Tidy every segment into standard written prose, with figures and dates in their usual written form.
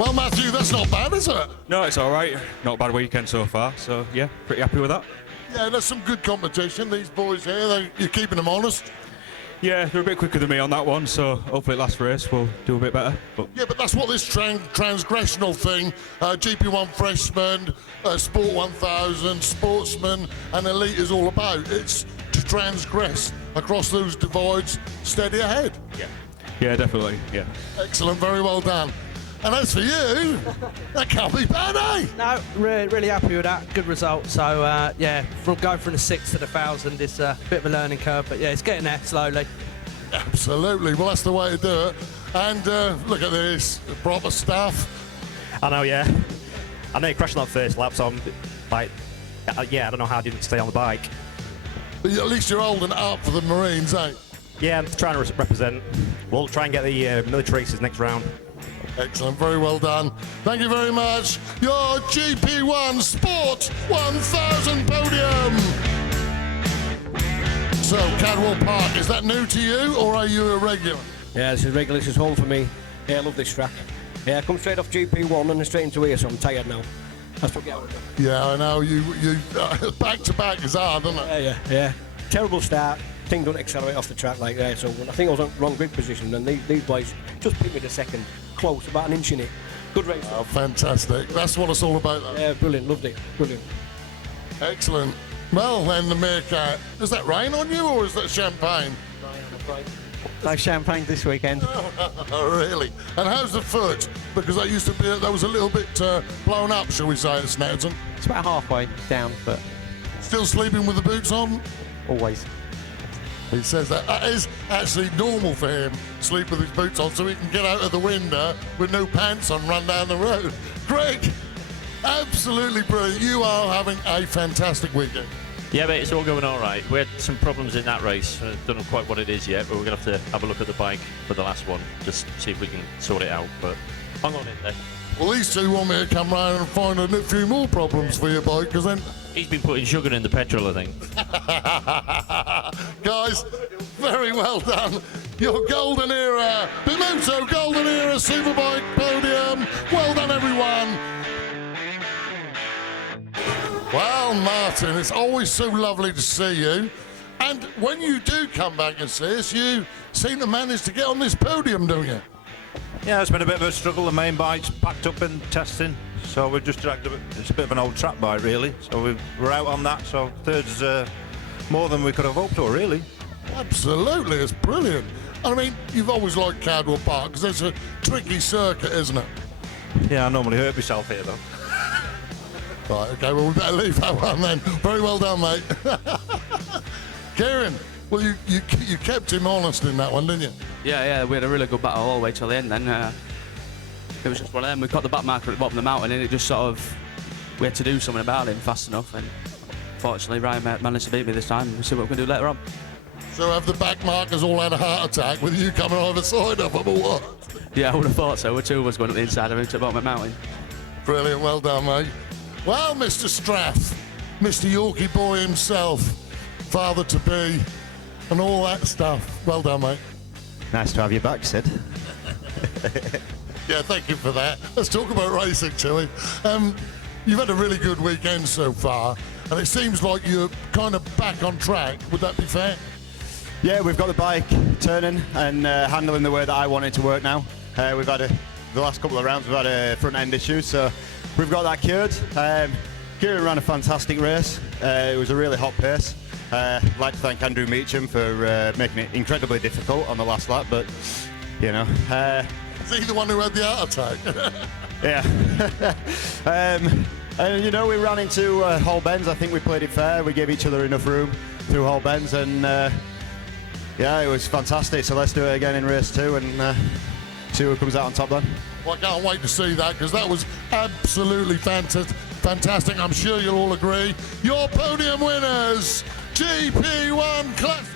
Well, Matthew, that's not bad, is it? No, it's all right. Not a bad weekend so far, so yeah, pretty happy with that. Yeah, there's some good competition. These boys here, you're keeping them honest. Yeah, they're a bit quicker than me on that one, so hopefully last race we'll do a bit better. Yeah, but that's what this transgressional thing, GP1 Freshman, Sport 1000, Sportsman and Elite is all about. It's to transgress across those divides, steady ahead. Yeah, definitely, yeah. Excellent, very well done. And as for you, that can't be bad, eh? No, really happy with that. Good result. So, yeah, from going from the 6 to the 1000 is a bit of a learning curve, but yeah, it's getting there slowly. Absolutely. Well, that's the way to do it. And look at this, proper stuff. I know, yeah. I know you crashed on that first lap, so I'm like, yeah, I don't know how I didn't stay on the bike. But at least you're holding it up for the Marines, eh? Yeah, I'm trying to represent. We'll try and get the military races next round. Excellent, very well done. Thank you very much. Your GP1 Sport 1000 podium. So, Cadwell Park, is that new to you or are you a regular? Yeah, this is regular, this is home for me. Yeah, I love this track. Yeah, I come straight off GP1 and straight into here, so I'm tired now. That's what get out of it. Yeah, I know, you back to back is hard, isn't it? Yeah. Terrible start. Thing don't accelerate off the track like that, so I think I was on wrong grid position, and these boys just picked me the second, close, about an inch in it. Good race. Oh, fantastic. That's what it's all about, though. Yeah, brilliant, loved it, brilliant. Excellent. Well, then the meerkat. Is that rain on you, or is that champagne? No champagne this weekend. Oh, really? And how's the foot? Because that used to be, that was a little bit blown up, shall we say, at Snetterton. It's about halfway down, but Still sleeping with the boots on? always. He says that is actually normal for him, sleep with his boots on so he can get out of the window with no pants on, run down the road. Greg, absolutely brilliant. You are having a fantastic weekend. Yeah, mate, it's all going all right. We had some problems in that race. I don't know quite what it is yet, but we're going to have to have a look at the bike for the last one, just see if we can sort it out. But hang on in there. Well, these two want me to come round and find a few more problems for your bike, because then... He's been putting sugar in the petrol, I think. Guys, very well done. Your Golden Era, BeMoto Golden Era Superbike podium. Well done, everyone. Well, Martin, it's always so lovely to see you. And when you do come back and see us, you seem to manage to get on this podium, don't you? Yeah, it's been a bit of a struggle. The main bike's packed up in testing, so we've just dragged a bit. It's a bit of an old track bike, really. So we're out on that. So third's more than we could have hoped for, really. Absolutely, it's brilliant. I mean, you've always liked Cadwell Park because it's a tricky circuit, isn't it? Yeah, I normally hurt myself here, though. Right, okay, well, we better leave that one then. Very well done, mate. Keiran, well, you kept him honest in that one, didn't you? Yeah, we had a really good battle all the way till the end then. It was just one of them. We got the back marker at the bottom of the mountain and it just sort of, we had to do something about him fast enough, and fortunately Ryan managed to beat me this time. We'll see what we can do later on. So have the back markers all had a heart attack with you coming either side of them or what? Yeah, I would have thought so. We're two of us going up the inside of him to the bottom of the mountain. Brilliant, well done, mate. Well, Mr. Straff, Mr. Yorkie boy himself, father-to-be, and all that stuff. Well done, mate. Nice to have you back, Sid. Yeah, thank you for that. Let's talk about racing, shall we? You've had a really good weekend so far, and it seems like you're kind of back on track. Would that be fair? Yeah, we've got the bike turning and handling the way that I want it to work now. We've had the last couple of rounds, we've had a front end issue, so we've got that cured. Keiran ran a fantastic race. It was a really hot pace. I'd like to thank Andrew Meacham for making it incredibly difficult on the last lap, but you know. Is he the one who had the heart attack? Yeah. And you know, we ran into Hall Bends. I think we played it fair. We gave each other enough room through Hall Bends, and yeah, it was fantastic. So let's do it again in race 2 and see who comes out on top then. Well, I can't wait to see that because that was absolutely fantastic. I'm sure you'll all agree. Your podium winners, GP1 Classics.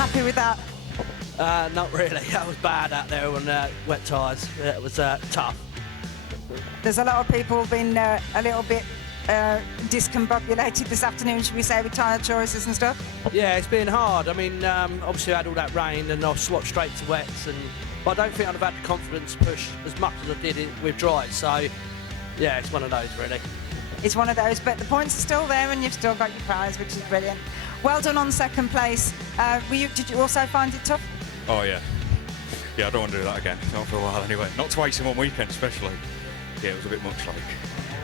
happy with that? Not really. That was bad out there on wet tyres. It was tough. There's a lot of people been a little bit discombobulated this afternoon, should we say, with tyre choices and stuff. Yeah, it's been hard. I mean, obviously I had all that rain and I swapped straight to wets, but I don't think I'd have had the confidence to push as much as I did with dry. So, yeah, it's one of those, really. It's one of those, but the points are still there and you've still got your prize, which is brilliant. Well done on second place. Did you also find it tough? Oh, yeah. Yeah, I don't want to do that again. Not for a while, anyway. Not twice in one weekend, especially. Yeah, it was a bit much, like.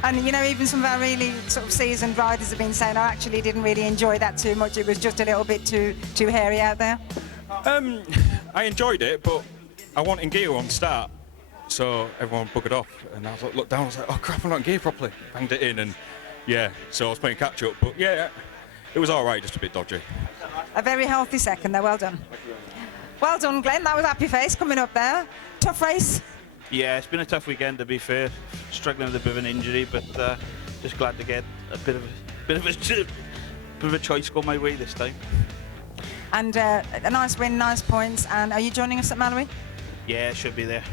And, you know, even some of our really sort of seasoned riders have been saying, I actually didn't really enjoy that too much. It was just a little bit too hairy out there. I enjoyed it, but I wasn't in gear on start. So everyone buggered off. And I was like, looked down, I was like, oh, crap, I'm not in gear properly. Banged it in, and, yeah, so I was playing catch-up. But, yeah, it was all right, just a bit dodgy. A very healthy second, though. Well done. Well done, Glenn. That was happy face coming up there. Tough race. Yeah, it's been a tough weekend, to be fair. Struggling with a bit of an injury, but just glad to get a bit of a choice go my way this time. And a nice win, nice points. And are you joining us at Mallory? Yeah, should be there.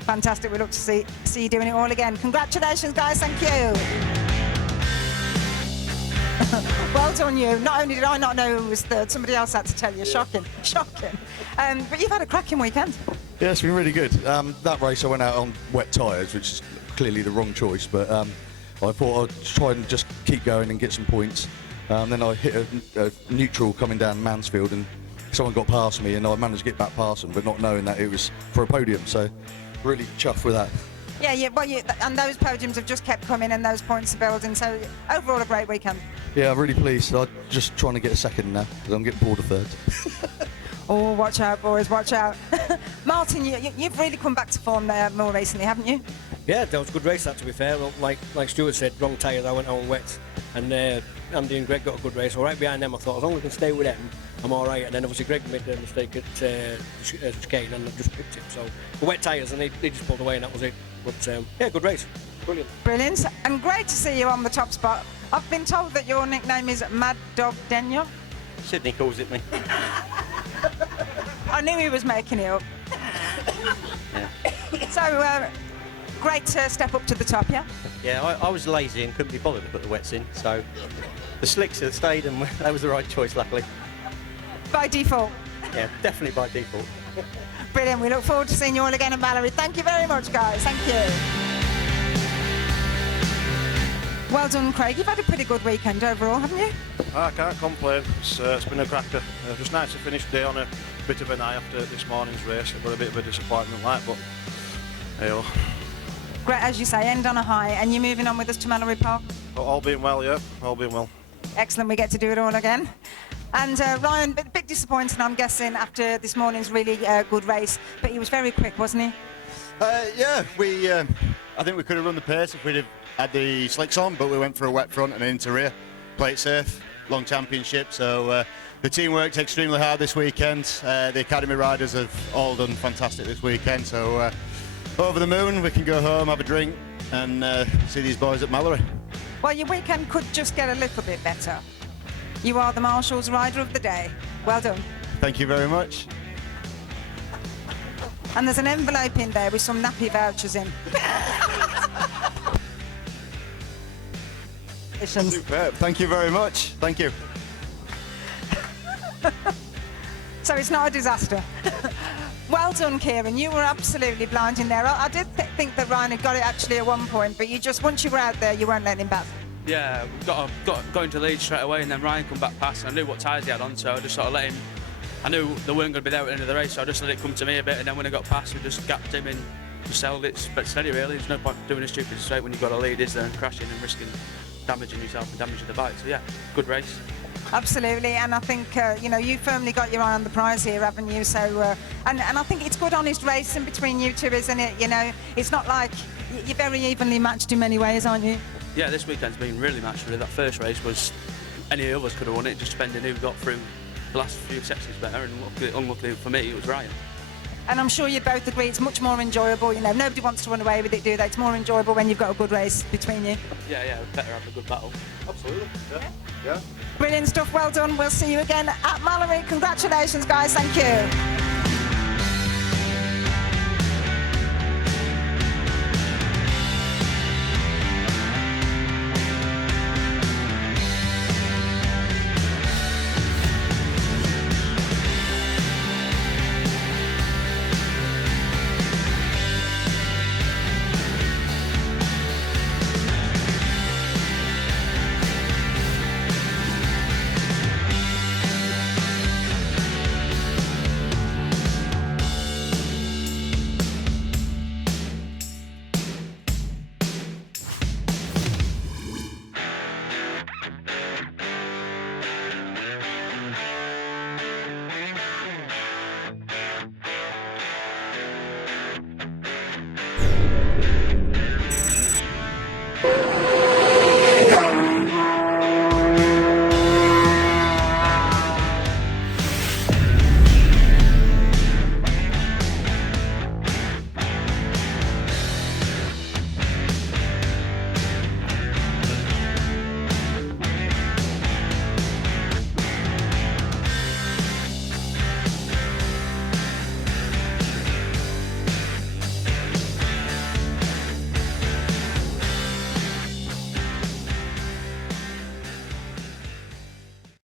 Fantastic. We look to see you doing it all again. Congratulations, guys. Thank you. Well done, you. Not only did I not know who was third, somebody else had to tell you. Shocking. But you've had a cracking weekend. Yeah, it's been really good. That race I went out on wet tyres, which is clearly the wrong choice, but I thought I'd try and just keep going and get some points. Then I hit a neutral coming down Mansfield, and someone got past me, and I managed to get back past them, but not knowing that it was for a podium, so really chuffed with that. Yeah, and those podiums have just kept coming, and those points are building, so overall a great weekend. Yeah, I'm really pleased. I'm just trying to get a second now, because I'm getting bored of third. Oh, watch out, boys, watch out. Martin, you've really come back to form there more recently, haven't you? Yeah, that was a good race, that, to be fair. Well, like Stuart said, wrong tyres, I went on wet. And Andy and Greg got a good race. All right behind them, I thought, as long as I can stay with them, I'm all right. And then obviously Greg made a mistake at chicane, and I just picked him. So the wet tyres, and they just pulled away, and that was it. But yeah, good race. Brilliant. Brilliant, and great to see you on the top spot. I've been told that your nickname is Mad Dog Daniel. Sydney calls it me. I knew he was making it up. Yeah. So, great to step up to the top, yeah? Yeah, I was lazy and couldn't be bothered to put the wets in, so the slicks have stayed, and that was the right choice, luckily. By default? Yeah, definitely by default. Brilliant. We look forward to seeing you all again in Mallory. Thank you very much, guys. Thank you. Well done, Craig. You've had a pretty good weekend overall, haven't you? I can't complain. It's been a cracker. Just nice to finish the day on a bit of an eye after this morning's race. It was a bit of a disappointment, but hey, Great, as you say, end on a high, and you're moving on with us to Mallory Park? all being well, yeah. All being well. Excellent. We get to do it all again. And Ryan, a bit disappointing, I'm guessing, after this morning's really good race, but he was very quick, wasn't he? Yeah, I think we could have run the pace if we'd have had the slicks on, but we went for a wet front and into rear. Play it safe, long championship, so the team worked extremely hard this weekend. The academy riders have all done fantastic this weekend, so over the moon, we can go home, have a drink, and see these boys at Mallory. Well, your weekend could just get a little bit better. You are the Marshall's Rider of the Day. Well done. Thank you very much. And there's an envelope in there with some nappy vouchers in. Superb. Thank you very much. Thank you. So it's not a disaster. Well done, Keiran. You were absolutely blinding there. I did think that Ryan had got it actually at one point, but you just, once you were out there, you weren't letting him back. Yeah, got going to lead straight away, and then Ryan come back past, and I knew what tyres he had on, so I just sort of let him. I knew they weren't going to be there at the end of the race, so I just let it come to me a bit, and then when I got past, we just gapped him and just held it but steady, really. There's no point doing a stupid straight when you've got a lead, is there, and crashing and risking damaging yourself and damaging the bike. So yeah, good race. Absolutely, and I think you firmly got your eye on the prize here, haven't you? So, and I think it's good, honest racing between you two, isn't it? You know, it's not like you're very evenly matched in many ways, aren't you? Yeah, this weekend's been really matched. Really, that first race was any of us could have won it, just depending who got through the last few sections better. And unluckily for me, it was Ryan. And I'm sure you both agree it's much more enjoyable. You know, nobody wants to run away with it, do they? It's more enjoyable when you've got a good race between you. Yeah, better have a good battle. Absolutely. Yeah. Brilliant stuff. Well done. We'll see you again at Mallory. Congratulations, guys. Thank you.